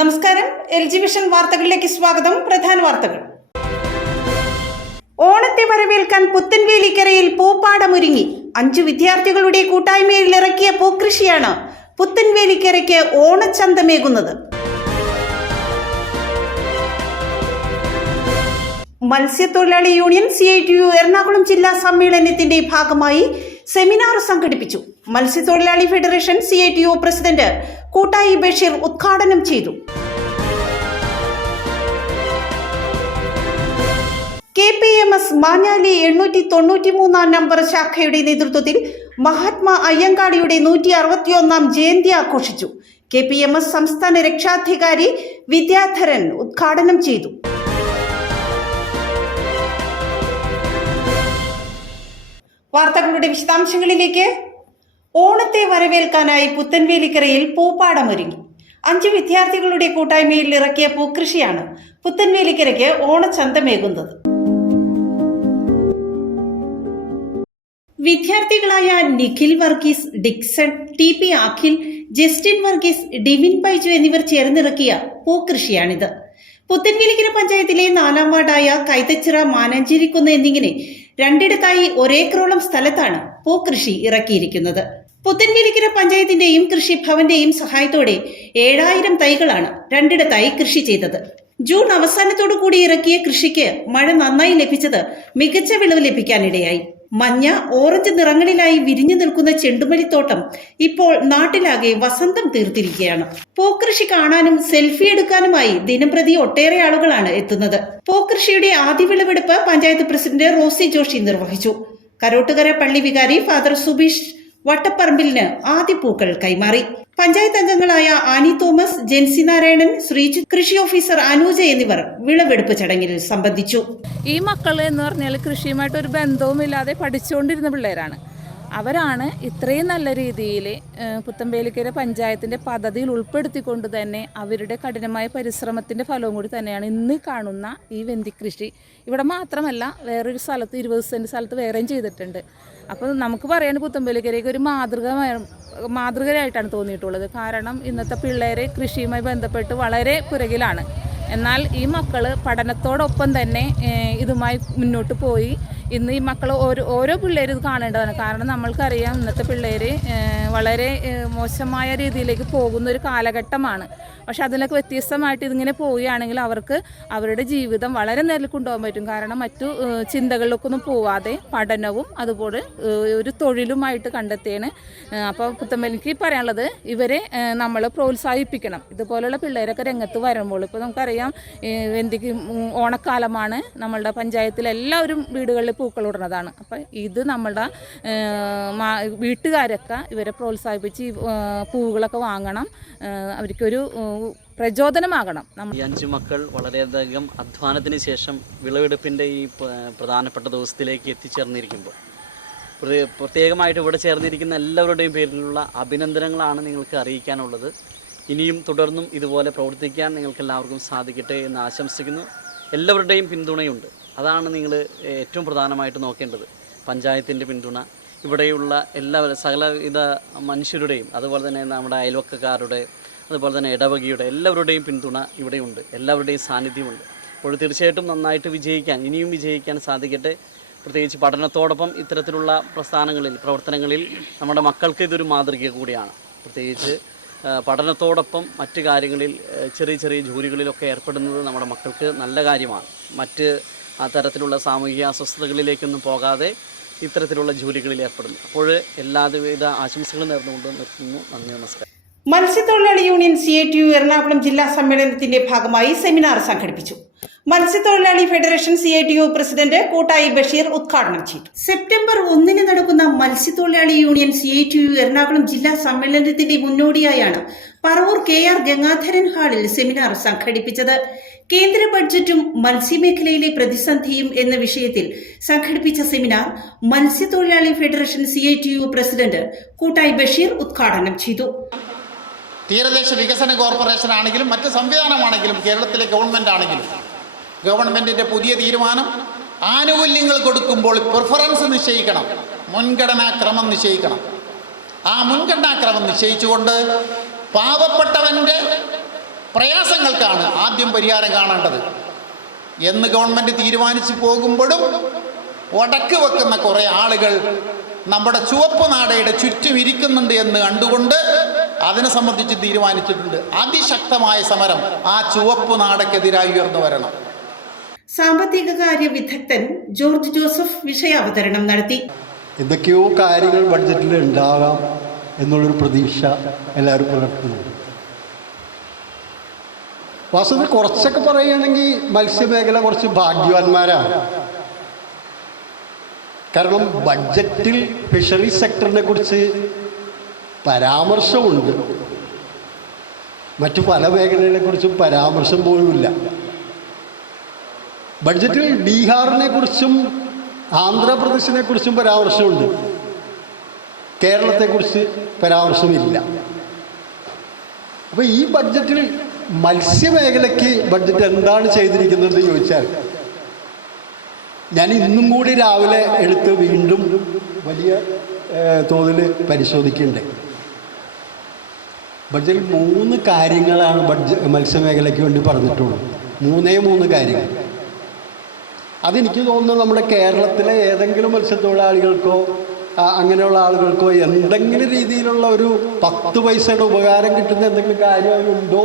നമസ്കാരം. LG vision വാർത്തകളിലേക്ക് സ്വാഗതം. പ്രധാന വാർത്തകൾ. ഓണത്തെ വരവേൽക്കാൻ പുത്തൻവേലിക്കരയിൽ പൂപ്പാടമൊരുങ്ങി. 5 വിദ്യാർത്ഥികളുടെ കൂട്ടായ്മയിൽ ഇറക്കിയ പൂക്കൃഷിയാണ് പുത്തൻവേലിക്കരയ്ക്ക് ഓണച്ചന്തമേകുന്നത്. മത്സ്യത്തൊഴിലാളി യൂണിയൻ CITU എറണാകുളം ജില്ലാ സമ്മേളനത്തിന്റെ ഭാഗമായി സെമിനാർ സംഘടിപ്പിച്ചു. മത്സ്യത്തൊഴിലാളി ഫെഡറേഷൻ CITU പ്രസിഡന്റ് കൂട്ടായി ബഷീർ ഉദ്ഘാടനം ചെയ്തു. KPMS മാഞ്ഞാലി 893 നമ്പർ ശാഖയുടെ നേതൃത്വത്തിൽ മഹാത്മാ അയ്യങ്കാളിയുടെ 161 ജയന്തി ആഘോഷിച്ചു. KPMS സംസ്ഥാന രക്ഷാധികാരി വിദ്യാധരൻ ഉദ്ഘാടനം ചെയ്തു. വാർത്തകളുടെ വിശദാംശങ്ങളിലേക്ക്. ഓണത്തെ വരവേൽക്കാനായി പുത്തൻവേലിക്കരയിൽ പൂപ്പാടമൊരുങ്ങി. 5 വിദ്യാർത്ഥികളുടെ കൂട്ടായ്മയിൽ ഇറക്കിയ പൂക്കൃഷിയാണ് പുത്തൻവേലിക്കരയ്ക്ക് ഓണച്ചന്തമേകുന്നത്. വിദ്യാർത്ഥികളായ Nikhil Varghese, Dixon, TP Akhil, Justin Varghese, Divin Baiju എന്നിവർ ചേർന്നിറക്കിയ പൂക്കൃഷിയാണിത്. പുത്തൻവേലിക്കര പഞ്ചായത്തിലെ 4ാം വാർഡായ കൈതച്ചിറ, മാനാഞ്ചേരിക്കുന്ന് എന്നിങ്ങനെ 2ഇടത്തായി ഒരേക്കറോളം സ്ഥലത്താണ് പൂക്കൃഷി ഇറക്കിയിരിക്കുന്നത്. പുത്തൻവേലിക്കര പഞ്ചായത്തിന്റെയും കൃഷിഭവന്റെയും സഹായത്തോടെ 7000 തൈകളാണ് 2ഇടത്തായി കൃഷി ചെയ്തത്. ജൂൺ അവസാനത്തോടു കൂടി ഇറക്കിയ കൃഷിക്ക് മഴ നന്നായി ലഭിച്ചത് മികച്ച വിളവ് ലഭിക്കാനിടയായി. മഞ്ഞ, ഓറഞ്ച് നിറങ്ങളിലായി വിരിഞ്ഞു നിൽക്കുന്ന ചെണ്ടുമല്ലിത്തോട്ടം ഇപ്പോൾ നാട്ടിലാകെ വസന്തം തീർത്തിരിക്കുകയാണ്. പൂക്കൃഷി കാണാനും സെൽഫി എടുക്കാനുമായി ദിനംപ്രതി ഒട്ടേറെ ആളുകളാണ് എത്തുന്നത്. പൂക്കൃഷിയുടെ ആദ്യ വിളവെടുപ്പ് പഞ്ചായത്ത് പ്രസിഡന്റ് റോസി ജോഷി നിർവഹിച്ചു. കരോട്ടുകര പള്ളി വികാരി ഫാദർ സുബീഷ് വട്ടപ്പറമ്പിലിന് ആദ്യ പൂക്കൾ കൈമാറി. പഞ്ചായത്ത് അംഗങ്ങളായ ആനി തോമസ്, ജെൻസി നാരായണൻ, ശ്രീജിത്ത്, കൃഷി ഓഫീസർ അനൂജ എന്നിവർ വിളവെടുപ്പ് ചടങ്ങിൽ സംബന്ധിച്ചു. ഈ മക്കൾ എന്ന് പറഞ്ഞാൽ കൃഷിയുമായിട്ട് ഒരു ബന്ധവുമില്ലാതെ പഠിച്ചുകൊണ്ടിരുന്ന പിള്ളേരാണ്. അവരാണ് ഇത്രയും നല്ല രീതിയിൽ പുത്തൻവേലിക്കര പഞ്ചായത്തിൻ്റെ പദ്ധതിയിൽ ഉൾപ്പെടുത്തിക്കൊണ്ട് തന്നെ അവരുടെ കഠിനമായ പരിശ്രമത്തിൻ്റെ ഫലവും കൂടി തന്നെയാണ് ഇന്ന് കാണുന്ന ഈ വെന്തിക്കൃഷി. ഇവിടെ മാത്രമല്ല, വേറൊരു സ്ഥലത്ത് 20 സെൻറ്റ് സ്ഥലത്ത് വേറെയും ചെയ്തിട്ടുണ്ട്. അപ്പോൾ നമുക്ക് പറയാൻ പുത്തൻവേലിക്കരയ്ക്ക് ഒരു മാതൃകയായിട്ടാണ് തോന്നിയിട്ടുള്ളത്. കാരണം ഇന്നത്തെ പിള്ളേരെ കൃഷിയുമായി ബന്ധപ്പെട്ട് വളരെ പുറകിലാണ്. എന്നാൽ ഈ മക്കൾ പഠനത്തോടൊപ്പം തന്നെ ഇതുമായി മുന്നോട്ട് പോയി. ഇന്ന് ഈ മക്കൾ ഓരോ പിള്ളേരും ഇത് കാണേണ്ടതാണ്. കാരണം നമ്മൾക്കറിയാം ഇന്നത്തെ പിള്ളേർ വളരെ മോശമായ രീതിയിലേക്ക് പോകുന്ന ഒരു കാലഘട്ടമാണ്. പക്ഷെ അതിനൊക്കെ വ്യത്യസ്തമായിട്ട് ഇതിങ്ങനെ പോവുകയാണെങ്കിൽ അവർക്ക് അവരുടെ ജീവിതം വളരെ നേരിൽ കൊണ്ടുപോകാൻ പറ്റും. കാരണം മറ്റു ചിന്തകളിലേക്കൊന്നും പോവാതെ പഠനവും അതുപോലെ ഒരു തൊഴിലുമായിട്ട് കണ്ടെത്തിയാണ്. അപ്പോൾ പുത്തൻവേലിക്ക് പറയാനുള്ളത് ഇവരെ നമ്മൾ പ്രോത്സാഹിപ്പിക്കണം. ഇതുപോലുള്ള പിള്ളേരൊക്കെ രംഗത്ത് വരുമ്പോൾ ഇപ്പോൾ നമുക്കറിയാം വെന്തിക്ക് ഓണക്കാലമാണ്. നമ്മളുടെ പഞ്ചായത്തിൽ എല്ലാവരും വീടുകളിൽ പൂക്കളിടുന്നതാണ്. അപ്പം ഇത് നമ്മളുടെ വീട്ടുകാരൊക്കെ ഇവരെ പ്രോത്സാഹിപ്പിച്ച് പൂവുകളൊക്കെ വാങ്ങണം. അവർക്കൊരു പ്രചോദനമാകണം. ഈ 5 മക്കൾ വളരെയധികം അധ്വാനത്തിന് ശേഷം വിളവെടുപ്പിൻ്റെ ഈ പ്രധാനപ്പെട്ട ദിവസത്തിലേക്ക് എത്തിച്ചേർന്നിരിക്കുമ്പോൾ പ്രത്യേകമായിട്ട് ഇവിടെ ചേർന്നിരിക്കുന്ന എല്ലാവരുടെയും പേരിലുള്ള അഭിനന്ദനങ്ങളാണ് നിങ്ങൾക്ക് അറിയിക്കാനുള്ളത്. ഇനിയും തുടർന്നും ഇതുപോലെ പ്രവർത്തിക്കാൻ നിങ്ങൾക്ക് എല്ലാവർക്കും സാധിക്കട്ടെ എന്ന് ആശംസിക്കുന്നു. എല്ലാവരുടെയും പിന്തുണയുണ്ട്. അതാണ് നിങ്ങൾ ഏറ്റവും പ്രധാനമായിട്ട് നോക്കേണ്ടത്. പഞ്ചായത്തിൻ്റെ പിന്തുണ, ഇവിടെയുള്ള സകലവിധ മനുഷ്യരുടെയും, അതുപോലെ തന്നെ നമ്മുടെ അയൽവക്കക്കാരുടെ, അതുപോലെ തന്നെ ഇടവകയുടെ എല്ലാവരുടെയും പിന്തുണ ഇവിടെയുണ്ട്. എല്ലാവരുടെയും സാന്നിധ്യമുണ്ട്. അപ്പോൾ തീർച്ചയായിട്ടും നന്നായിട്ട് ഇനിയും വിജയിക്കാൻ സാധിക്കട്ടെ. പ്രത്യേകിച്ച് പഠനത്തോടൊപ്പം ഇത്തരത്തിലുള്ള പ്രവർത്തനങ്ങളിൽ നമ്മുടെ മക്കൾക്ക് ഇതൊരു മാതൃക കൂടിയാണ്. പ്രത്യേകിച്ച് പഠനത്തോടൊപ്പം മറ്റ് കാര്യങ്ങളിൽ ചെറിയ ചെറിയ ജോലികളിലൊക്കെ ഏർപ്പെടുന്നത് നമ്മുടെ മക്കൾക്ക് നല്ല കാര്യമാണ്. മറ്റ് തരത്തിലുള്ള സാമൂഹിക അസ്വസ്ഥതകളിലേക്കൊന്നും പോകാതെ ഇത്തരത്തിലുള്ള ജോലികളിൽ ഏർപ്പെടുന്നു. അപ്പോൾ എല്ലാവിധ ആശംസകളും നേർന്നുകൊണ്ട് നിർത്തുന്നു. നന്ദി, നമസ്കാരം. മത്സ്യത്തൊഴിലാളി യൂണിയൻ CITU എറണാകുളം ജില്ലാ സമ്മേളനത്തിന്റെ ഭാഗമായി സെമിനാർ സംഘടിപ്പിച്ചു. മത്സ്യത്തൊഴിലാളി ഫെഡറേഷൻ CITU പ്രസിഡന്റ് കൂട്ടായി ബഷീർ ഉദ്ഘാടനം ചെയ്തു. സെപ്റ്റംബർ 1 നടക്കുന്ന മത്സ്യത്തൊഴിലാളി യൂണിയൻ CITU എറണാകുളം ജില്ലാ സമ്മേളനത്തിന്റെ മുന്നോടിയായാണ് പറവൂർ KR ഗംഗാധരൻ ഹാളിൽ സെമിനാർ സംഘടിപ്പിച്ചത്. കേന്ദ്ര ബഡ്ജറ്റും മത്സ്യമേഖലയിലെ പ്രതിസന്ധിയും എന്ന വിഷയത്തിൽ സംഘടിപ്പിച്ച സെമിനാർ മത്സ്യത്തൊഴിലാളി ഫെഡറേഷൻ CITU പ്രസിഡന്റ് കൂട്ടായി ബഷീർ ഉദ്ഘാടനം ചെയ്തു. തീരദേശ വികസന കോർപ്പറേഷൻ ആണെങ്കിലും മറ്റ് സംവിധാനമാണെങ്കിലും കേരളത്തിലെ ഗവൺമെൻറ് ആണെങ്കിലും ഗവൺമെൻറ്റിൻ്റെ പുതിയ തീരുമാനം ആനുകൂല്യങ്ങൾ കൊടുക്കുമ്പോൾ പ്രിഫറൻസ് നിശ്ചയിക്കണം, മുൻഗണനാക്രമം നിശ്ചയിക്കണം. ആ മുൻഗണനാക്രമം നിശ്ചയിച്ചുകൊണ്ട് പാവപ്പെട്ടവൻ്റെ പ്രയാസങ്ങൾക്കാണ് ആദ്യം പരിഹാരം കാണേണ്ടത് എന്ന് ഗവൺമെൻറ് തീരുമാനിച്ചു പോകുമ്പോഴും ഉടക്ക് വെക്കുന്ന കുറേ ആളുകൾ നമ്മുടെ ചുവപ്പ് നാടയുടെ ചുറ്റും ഇരിക്കുന്നുണ്ട് എന്ന് കണ്ടുകൊണ്ട് അതിനെ സംബന്ധിച്ച് തീരുമാനിച്ചിട്ടുണ്ട്. അതിശക്തമായ സമരം ആ ചുവപ്പ് നാടക്കെതിരായി ഉയർന്നു വരണം. സാമ്പത്തിക കാര്യ വിദഗ്ധൻ ജോർജ് ജോസഫ് വിഷയാവതരണം നടത്തി. എന്തൊക്കെയോ കാര്യങ്ങൾ ബഡ്ജറ്റിൽ ഉണ്ടാകാം എന്നുള്ളൊരു പ്രതീക്ഷ എല്ലാവരും പുലർത്തുന്നുണ്ട്. വാസ്തവത്തിൽ കുറച്ചൊക്കെ പറയുകയാണെങ്കിൽ മത്സ്യമേഖല കുറച്ച് ഭാഗ്യവാന്മാരാണ്. കാരണം ബഡ്ജറ്റിൽ ഫിഷറി സെക്ടറിനെ കുറിച്ച് പരാമർശമുണ്ട്, മറ്റു പല മേഖലകളെ കുറിച്ചും പരാമർശം പോലുമില്ല. ബഡ്ജറ്റിൽ ബീഹാറിനെ കുറിച്ചും ആന്ധ്രാപ്രദേശിനെ കുറിച്ചും പരാമർശമുണ്ട്, കേരളത്തെക്കുറിച്ച് പരാമർശമില്ല. അപ്പോൾ ഈ ബഡ്ജറ്റിൽ മത്സ്യമേഖലയ്ക്ക് ബഡ്ജറ്റ് എന്താണ് ചെയ്തിരിക്കുന്നത് എന്ന് ചോദിച്ചാൽ, ഞാൻ ഇന്നും കൂടി രാവിലെ എടുത്ത് വീണ്ടും വലിയ തോതിൽ പരിശോധിക്കുന്നുണ്ട്. ബഡ്ജറ്റിൽ 3 കാര്യങ്ങളാണ് മത്സ്യമേഖലയ്ക്ക് വേണ്ടി പറഞ്ഞിട്ടുള്ളൂ. 3 കാര്യങ്ങൾ. അതെനിക്ക് തോന്നുന്നു നമ്മുടെ കേരളത്തിലെ ഏതെങ്കിലും മത്സ്യത്തൊഴിലാളികൾക്കോ അങ്ങനെയുള്ള ആളുകൾക്കോ എന്തെങ്കിലും രീതിയിലുള്ള ഒരു 10 പൈസയുടെ ഉപകാരം കിട്ടുന്ന എന്തെങ്കിലും കാര്യം അതിലുണ്ടോ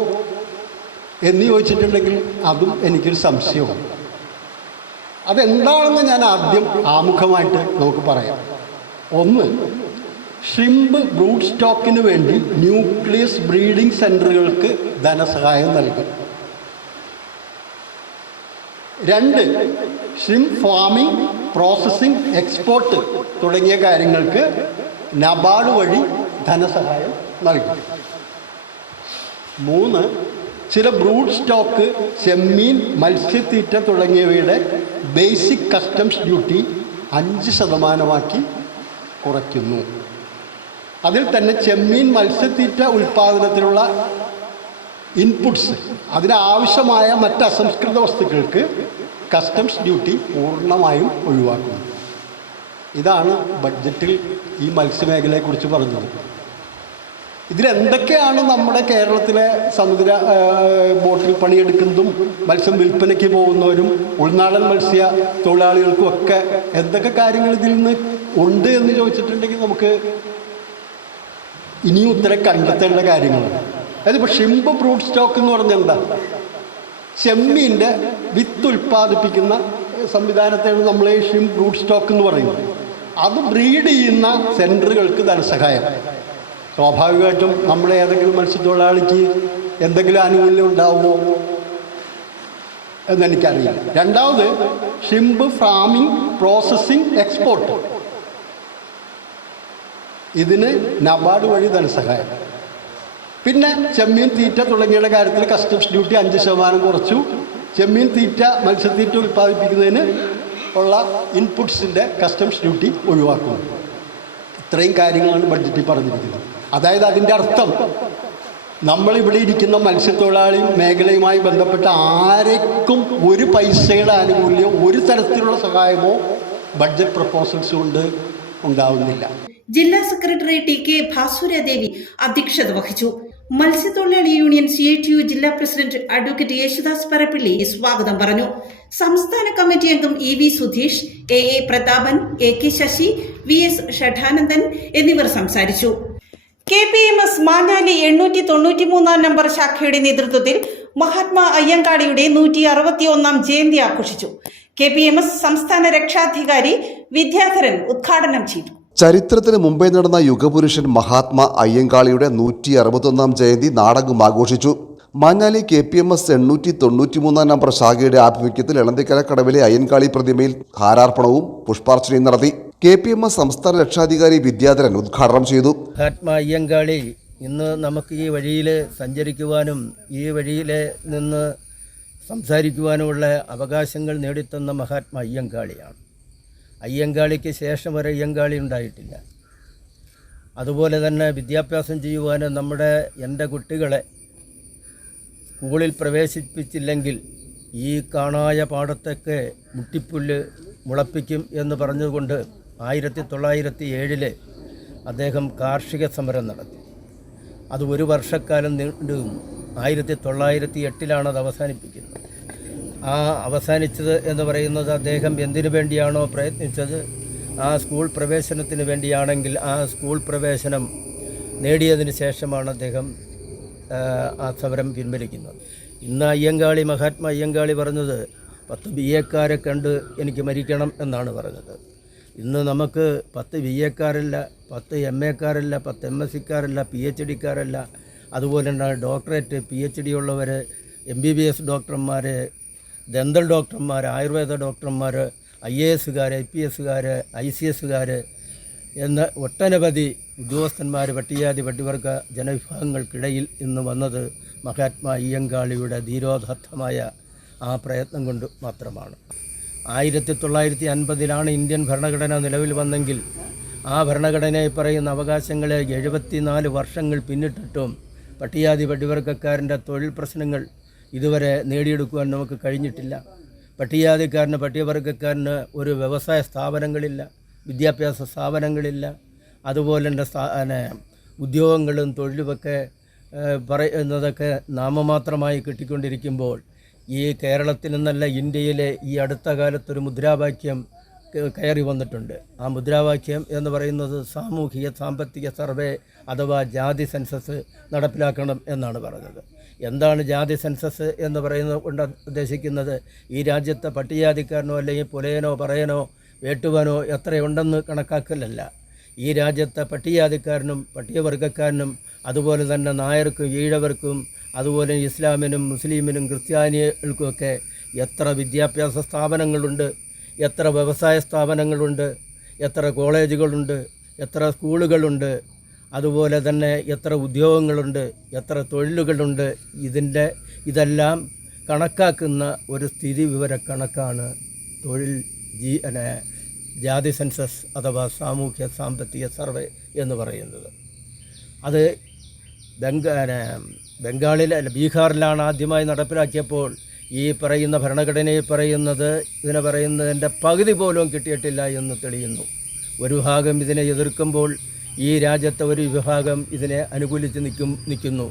എന്ന് ചോദിച്ചിട്ടുണ്ടെങ്കിൽ അതും എനിക്കൊരു സംശയമാണ്. അതെന്താണെന്ന് ഞാൻ ആദ്യം ആമുഖമായിട്ട് നമുക്ക് പറയാം. 1, ഷ്രിംപ് ബ്രൂഡ് സ്റ്റോക്കിന് വേണ്ടി ന്യൂക്ലിയസ് ബ്രീഡിംഗ് സെൻ്ററുകൾക്ക് ധനസഹായം നൽകും. 2, ഷ്രിംപ് ഫാമിംഗ്, പ്രോസസ്സിംഗ്, എക്സ്പോർട്ട് തുടങ്ങിയ കാര്യങ്ങൾക്ക് നബാർഡ് വഴി ധനസഹായം നൽകും. 3, ചില ബ്രൂഡ് സ്റ്റോക്ക്, ചെമ്മീൻ, മത്സ്യത്തീറ്റ തുടങ്ങിയവയുടെ ബേസിക് കസ്റ്റംസ് ഡ്യൂട്ടി 5% കുറയ്ക്കുന്നു. അതിൽ തന്നെ ചെമ്മീൻ, മത്സ്യത്തീറ്റ ഉൽപ്പാദനത്തിനുള്ള ഇൻപുട്സ്, അതിനാവശ്യമായ മറ്റ് അസംസ്കൃത വസ്തുക്കൾക്ക് കസ്റ്റംസ് ഡ്യൂട്ടി പൂർണ്ണമായും ഒഴിവാക്കുന്നു. ഇതാണ് ബഡ്ജറ്റിൽ ഈ മത്സ്യമേഖലയെക്കുറിച്ച് പറഞ്ഞത്. ഇതിലെന്തൊക്കെയാണ് നമ്മുടെ കേരളത്തിലെ സമുദ്ര ബോട്ടിൽ പണിയെടുക്കുന്നതും മത്സ്യം വിൽപ്പനയ്ക്ക് പോകുന്നവരും ഉൾനാടൻ മത്സ്യ തൊഴിലാളികൾക്കും ഒക്കെ എന്തൊക്കെ കാര്യങ്ങൾ ഇതിൽ നിന്ന് ഉണ്ട് എന്ന് ചോദിച്ചിട്ടുണ്ടെങ്കിൽ നമുക്ക് ഇനിയും ഉത്തരം കണ്ടെത്തേണ്ട കാര്യങ്ങളാണ്. അതിപ്പോൾ ഷ്രിംപ് ബ്രൂഡ് സ്റ്റോക്ക് എന്ന് പറഞ്ഞാൽ എന്താ? ചെമ്മീൻ്റെ വിത്ത് ഉൽപ്പാദിപ്പിക്കുന്ന സംവിധാനത്തെയാണ് നമ്മൾ ഈ ഷ്രിംപ് ബ്രൂഡ് സ്റ്റോക്ക് എന്ന് പറയുന്നത്. അത് ബ്രീഡ് ചെയ്യുന്ന സെൻറ്ററുകൾക്ക് ധനസഹായം. സ്വാഭാവികമായിട്ടും നമ്മൾ ഏതെങ്കിലും മത്സ്യത്തൊഴിലാളിക്ക് എന്തെങ്കിലും ആനുകൂല്യം ഉണ്ടാവുമോ എന്നെനിക്കറിയില്ല. 2, ഷ്രിംപ് ഫാമിംഗ്, പ്രോസസ്സിംഗ്, എക്സ്പോർട്ട്, ഇതിന് നബാർഡ് വഴി ധനസഹായം. പിന്നെ ചെമ്മീൻ തീറ്റ തുടങ്ങിയ കാര്യത്തിൽ കസ്റ്റംസ് ഡ്യൂട്ടി 5% കുറച്ചു. ചെമ്മീൻ തീറ്റ, മത്സ്യത്തീറ്റ ഉൽപ്പാദിപ്പിക്കുന്നതിന് ഉള്ള ഇൻപുട്സിൻ്റെ കസ്റ്റംസ് ഡ്യൂട്ടി ഒഴിവാക്കുന്നു. ഇത്രയും കാര്യങ്ങളാണ് ബഡ്ജറ്റിൽ പറഞ്ഞിരിക്കുന്നത്. അതായത് അതിൻ്റെ അർത്ഥം നമ്മളിവിടെ ഇരിക്കുന്ന മത്സ്യത്തൊഴിലാളി മേഖലയുമായി ബന്ധപ്പെട്ട ആർക്കും ഒരു പൈസയുടെ ആനുകൂല്യം, ഒരു തരത്തിലുള്ള സഹായമോ ബഡ്ജറ്റ് പ്രപ്പോസൽസ് കൊണ്ട് ഉണ്ടാവുന്നില്ല. ജില്ലാ സെക്രട്ടറി TK ഭാസുരദേവി അധ്യക്ഷത വഹിച്ചു. മത്സ്യത്തൊഴിലാളി യൂണിയൻ CITU ജില്ലാ പ്രസിഡന്റ് അഡ്വക്കേറ്റ് യേശുദാസ് പറപ്പിള്ളി സ്വാഗതം പറഞ്ഞു. സംസ്ഥാന കമ്മിറ്റി അംഗം EV Sudheesh, AA Prathapan, AK Sasi, VS ഷഠാനന്ദൻ എന്നിവർ സംസാരിച്ചു. KPMS മാഞ്ഞാലി 893 നമ്പർ ശാഖയുടെ നേതൃത്വത്തിൽ മഹാത്മാ അയ്യങ്കാളിയുടെ 161 ജയന്തി ആഘോഷിച്ചു. KPMS സംസ്ഥാന രക്ഷാധികാരി വിദ്യാധരൻ ഉദ്ഘാടനം ചെയ്തു. ചരിത്രത്തിന് മുമ്പേ നടന്ന യുഗപുരുഷൻ മഹാത്മാ അയ്യങ്കാളിയുടെ 161 ജയന്തി നാടെങ്ങും ആഘോഷിച്ചു. മാഞ്ഞാലി KPMS 893 നമ്പർ ശാഖയുടെ ആഭിമുഖ്യത്തിൽ എളന്തിക്കരക്കടവിലെ അയ്യങ്കാളി പ്രതിമയിൽ ഹാരാർപ്പണവും പുഷ്പാർച്ചനയും നടത്തി. KPMS സംസ്ഥാന രക്ഷാധികാരി വിദ്യാധരൻ ഉദ്ഘാടനം ചെയ്തു. മഹാത്മാ അയ്യങ്കാളി ഇന്ന് നമുക്ക് ഈ വഴിയിൽ സഞ്ചരിക്കുവാനും ഈ വഴിയിൽ നിന്ന് സംസാരിക്കുവാനുമുള്ള അവകാശങ്ങൾ നേടിത്തന്ന മഹാത്മാ അയ്യങ്കാളിയാണ്. അയ്യങ്കാളിക്ക് ശേഷം ഒരു അയ്യങ്കാളി ഉണ്ടായിട്ടില്ല. അതുപോലെ തന്നെ വിദ്യാഭ്യാസം ചെയ്യുവാനും എൻ്റെ കുട്ടികളെ സ്കൂളിൽ പ്രവേശിപ്പിച്ചില്ലെങ്കിൽ ഈ കാണായ പാടത്തൊക്കെ മുട്ടിപ്പുല്ല് മുളപ്പിക്കും എന്ന് പറഞ്ഞുകൊണ്ട് 1907 അദ്ദേഹം കാർഷിക സമരം നടത്തി. അത് 1 വർഷക്കാലം നീണ്ടു. 1908 അത് അവസാനിപ്പിക്കുന്നത്. ആ അവസാനിച്ചത് എന്ന് പറയുന്നത് അദ്ദേഹം എന്തിനു വേണ്ടിയാണോ പ്രയത്നിച്ചത്, ആ സ്കൂൾ പ്രവേശനത്തിന് വേണ്ടിയാണെങ്കിൽ ആ സ്കൂൾ പ്രവേശനം നേടിയതിന് ശേഷമാണ് അദ്ദേഹം ആ സമരം പിൻവലിക്കുന്നത്. ഇന്ന് അയ്യങ്കാളി, മഹാത്മാ അയ്യങ്കാളി പറഞ്ഞത് 10 BA-ക്കാരെ കണ്ട് എനിക്ക് മരിക്കണം എന്നാണ് പറഞ്ഞത്. ഇന്ന് നമുക്ക് 10 BA-ക്കാരല്ല, 10 MA-ക്കാരല്ല, 10 MSc-ക്കാരല്ല, PhD-ക്കാരല്ല, അതുപോലെ തന്നെ ഡോക്ടറേറ്റ് PhD ഉള്ളവർ, MBBS ഡോക്ടർമാർ, ദന്തൽ ഡോക്ടർമാർ, ആയുർവേദ ഡോക്ടർമാർ, IAS-കാർ, IPS-കാർ, ICS-കാർ എന്ന ഒട്ടനവധി ഉദ്യോഗസ്ഥന്മാർ പട്ടികജാതി പട്ടികവർഗ ജനവിഭാഗങ്ങൾക്കിടയിൽ ഇന്ന് വന്നത് മഹാത്മാ അയ്യങ്കാളിയുടെ ധീരോദാത്തമായ ആ പ്രയത്നം കൊണ്ട് മാത്രമാണ്. 1950 ഇന്ത്യൻ ഭരണഘടന നിലവിൽ വന്നെങ്കിൽ ആ ഭരണഘടനയിൽ പറയുന്ന അവകാശങ്ങളെ 74 വർഷങ്ങൾ പിന്നിട്ടിട്ടും പട്ടികജാതി പട്ടികവർഗക്കാരൻ്റെ തൊഴിൽ പ്രശ്നങ്ങൾ ഇതുവരെ നേടിയെടുക്കുവാൻ നമുക്ക് കഴിഞ്ഞിട്ടില്ല. പട്ടികജാതിക്കാരന്, പട്ടികവർഗക്കാരന് ഒരു വ്യവസായ സ്ഥാപനങ്ങളില്ല, വിദ്യാഭ്യാസ സ്ഥാപനങ്ങളില്ല, അതുപോലെ തന്നെ ഉദ്യോഗങ്ങളും തൊഴിലുമൊക്കെ പറയുന്നതൊക്കെ നാമമാത്രമായി കിട്ടിക്കൊണ്ടിരിക്കുമ്പോൾ ഈ കേരളത്തിൽ നിന്നല്ല ഇന്ത്യയിലെ ഈ അടുത്ത കാലത്തൊരു മുദ്രാവാക്യം കയറി വന്നിട്ടുണ്ട്. ആ മുദ്രാവാക്യം എന്ന് പറയുന്നത് സാമൂഹിക സാമ്പത്തിക സർവേ അഥവാ ജാതി സെൻസസ് നടപ്പിലാക്കണം എന്നാണ് പറഞ്ഞത്. എന്താണ് ജാതി സെൻസസ് എന്ന് പറയുന്നത് കൊണ്ട് ഉദ്ദേശിക്കുന്നത്? ഈ രാജ്യത്തെ പട്ടികജാതിക്കാരനോ അല്ലെങ്കിൽ പുലയനോ പറയനോ വേട്ടുവാനോ എത്രയുണ്ടെന്ന് കണക്കാക്കലല്ല. ഈ രാജ്യത്തെ പട്ടികജാതിക്കാരനും പട്ടികവർഗക്കാരനും അതുപോലെ തന്നെ നായർക്കും ഈഴവർക്കും അതുപോലെ ഇസ്ലാമിനും മുസ്ലിമിനും ക്രിസ്ത്യാനികൾക്കുമൊക്കെ എത്ര വിദ്യാഭ്യാസ സ്ഥാപനങ്ങളുണ്ട്, എത്ര വ്യവസായ സ്ഥാപനങ്ങളുണ്ട്, എത്ര കോളേജുകളുണ്ട്, എത്ര സ്കൂളുകളുണ്ട്, അതുപോലെ തന്നെ എത്ര ഉദ്യോഗങ്ങളുണ്ട്, എത്ര തൊഴിലുകളുണ്ട്. ഇതെല്ലാം കണക്കാക്കുന്ന ഒരു സ്ഥിതി വിവര കണക്കാണ് ജാതി സെൻസസ് അഥവാ സാമൂഹ്യ സാമ്പത്തിക സർവേ എന്ന് പറയുന്നത്. അത് ബീഹാറിലാണ് ആദ്യമായി നടപ്പിലാക്കിയപ്പോൾ ഈ പറയുന്ന ഭരണഘടനയിൽ പറയുന്നത് ഇതിനെ പറയുന്നതിൻ്റെ പകുതി പോലും കിട്ടിയിട്ടില്ല എന്ന് തെളിയുന്നു. ഒരു ഭാഗം ഇതിനെ എതിർക്കുമ്പോൾ ഈ രാജ്യത്തെ ഒരു വിഭാഗം ഇതിനെ അനുകൂലിച്ച് നിൽക്കുന്നു.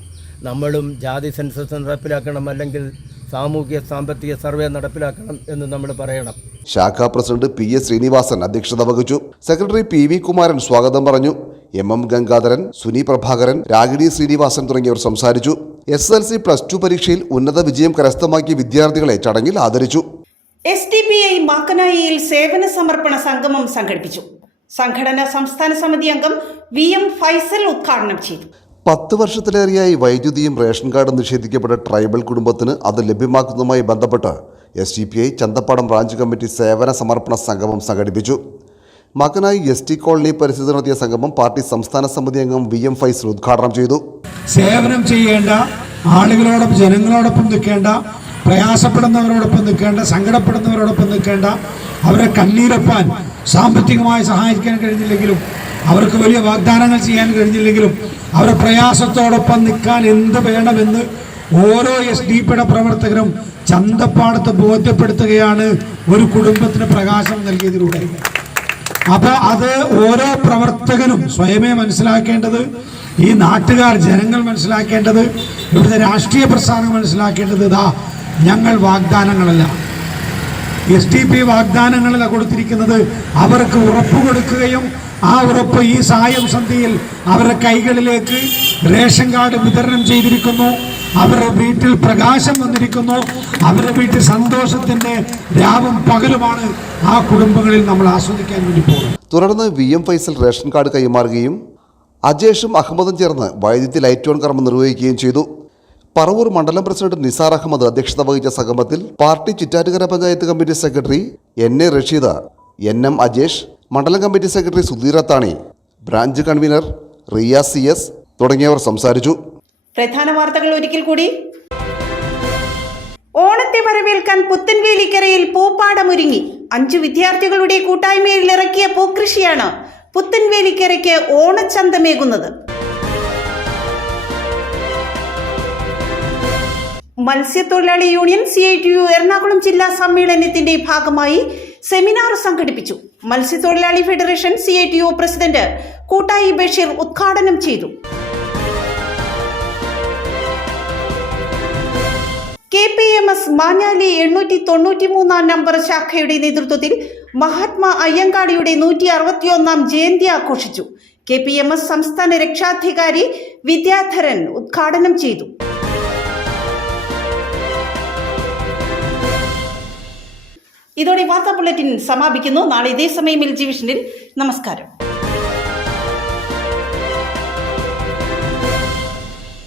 നമ്മളും ജാതി സെൻസസ് നടപ്പിലാക്കണം, അല്ലെങ്കിൽ സാമൂഹ്യ സാമ്പത്തിക സർവേ നടപ്പിലാക്കണം എന്ന് നമ്മൾ പറയണം. ശാഖാ പ്രസിഡന്റ് PS ശ്രീനിവാസൻ അധ്യക്ഷത വഹിച്ചു. സെക്രട്ടറി PV കുമാരൻ സ്വാഗതം പറഞ്ഞു. MM ഗംഗാധരൻ, സുനി പ്രഭാകരൻ, രാഗിണി ശ്രീനിവാസൻ തുടങ്ങിയവർ സംസാരിച്ചു. SSLC +2 പരീക്ഷയിൽ ഉന്നത വിജയം കരസ്ഥമാക്കിയ വിദ്യാർത്ഥികളെ ചടങ്ങിൽ ആദരിച്ചു. SDPI മാക്കനായിയിൽ സേവന സമർപ്പണ സംഗമം സംഘടിപ്പിച്ചു. സംഘടന സംസ്ഥാന സമിതി അംഗം VM ഫൈസൽ ഉദ്ഘാടനം ചെയ്തു. 10 വർഷത്തിലേറെയായി വൈദ്യുതിയും റേഷൻ കാർഡും നിഷേധിക്കപ്പെട്ട ട്രൈബൽ കുടുംബത്തിന് അത് ലഭ്യമാക്കുന്നതുമായി ബന്ധപ്പെട്ട് SDPI ചന്തപ്പാടം ബ്രാഞ്ച് കമ്മിറ്റി സേവന സമർപ്പണ സംഗമം സംഘടിപ്പിച്ചു. മകനായി ST കോളനി പരിസ്ഥിതി നടത്തിയ സംഗമം പാർട്ടി സംസ്ഥാന സമിതി അംഗം VM ഫൈസൽ ഉദ്ഘാടനം ചെയ്തു. സേവനം ചെയ്യേണ്ട ആളുകളോടൊപ്പം, ജനങ്ങളോടൊപ്പം നിൽക്കേണ്ട, പ്രയാസപ്പെടുന്നവരോടൊപ്പം നിൽക്കേണ്ട, സങ്കടപ്പെടുന്നവരോടൊപ്പം നിൽക്കേണ്ട, അവരെ കണ്ണീരൊപ്പാൻ സാമ്പത്തികമായി സഹായിക്കാൻ കഴിഞ്ഞില്ലെങ്കിലും, അവർക്ക് വലിയ വാഗ്ദാനങ്ങൾ ചെയ്യാൻ കഴിഞ്ഞില്ലെങ്കിലും, അവരുടെ പ്രയാസത്തോടൊപ്പം നിൽക്കാൻ എന്ത് വേണമെന്ന് ഓരോ SDPയുടെ പ്രവർത്തകരും ചന്തപ്പാടത്ത് ബോധ്യപ്പെടുത്തുകയാണ് ഒരു കുടുംബത്തിന് പ്രകാശം നൽകിയതിലൂടെ. അപ്പോൾ അത് ഓരോ പ്രവർത്തകനും സ്വയമേ മനസ്സിലാക്കേണ്ടത്, ഈ നാട്ടുകാർ ജനങ്ങൾ മനസ്സിലാക്കേണ്ടത്, ഇവിടുത്തെ രാഷ്ട്രീയ പ്രസ്ഥാനം മനസ്സിലാക്കേണ്ടത്, ഞങ്ങൾ വാഗ്ദാനങ്ങളല്ല, SDP വാഗ്ദാനങ്ങളല്ല കൊടുത്തിരിക്കുന്നത്, അവർക്ക് ഉറപ്പ് കൊടുക്കുകയും ആ ഉറപ്പ് ഈ സായം സന്ധ്യയിൽ അവരുടെ കൈകളിലേക്ക് റേഷൻ കാർഡ് വിതരണം ചെയ്തിരിക്കുന്നു. അവരുടെ വീട്ടിൽ പ്രകാശം വന്നിരിക്കുന്നു. അവരുടെ വീട്ടിൽ സന്തോഷത്തിന്റെ രാവും പകലുമാണ് ആ കുടുംബങ്ങളിൽ നമ്മൾ ആസ്വദിക്കാൻ വേണ്ടി പോകുന്നത്. തുടർന്ന് VM ഫൈസൽ റേഷൻ കാർഡ് കൈമാറുകയും അജേഷും അഹമ്മദും ചേർന്ന് വൈദ്യുതി ലൈറ്റ് ഓൺ കർമ്മം നിർവഹിക്കുകയും ചെയ്തു. പറവൂർ മണ്ഡലം പ്രസിഡന്റ് നിസാർ അഹമ്മദ് അധ്യക്ഷത വഹിച്ച സംഗമത്തിൽ party Chittattukara panchayat committee secretary NA Rasheed, NM Ajesh, മണ്ഡലം committee secretary Sudheer Athani, branch convener Riya CS തുടങ്ങിയവർ സംസാരിച്ചു. പ്രധാന വാർത്തകൾ ഒരിക്കൽ കൂടി. ഓണത്തെ വരവേൽക്കാൻ പുത്തൻവേലിക്കരയിൽ പൂപ്പാടമൊരുങ്ങി. 5 വിദ്യാർത്ഥികളുടെ കൂട്ടായ്മയിൽ ഇറക്കിയ പൂക്കൃഷിയാണ് പുത്തൻവേലിക്കരയ്ക്ക് ഓണച്ചന്തമേകുന്നത്. മത്സ്യത്തൊഴിലാളി യൂണിയൻ CITU എറണാകുളം ജില്ലാ സമ്മേളനത്തിന്റെ ഭാഗമായി സെമിനാർ സംഘടിപ്പിച്ചു. മത്സ്യത്തൊഴിലാളി ഫെഡറേഷൻ CITU പ്രസിഡന്റ് കൂട്ടായി ബഷീർ ഉദ്ഘാടനം ചെയ്തു. KPMS മാഞ്ഞാലി 893 നമ്പർ ശാഖയുടെ നേതൃത്വത്തിൽ മഹാത്മാ അയ്യങ്കാളിയുടെ 161 ജയന്തി ആഘോഷിച്ചു. KPMS സംസ്ഥാന രക്ഷാധികാരി വിദ്യാധരൻ ഉദ്ഘാടനം ചെയ്തു. ഇതോടെ വാർത്താ ബുള്ളറ്റിൻ സമാപിക്കുന്നു. നാളെ ഇതേ സമയം LG വിഷനിൽ. നമസ്കാരം.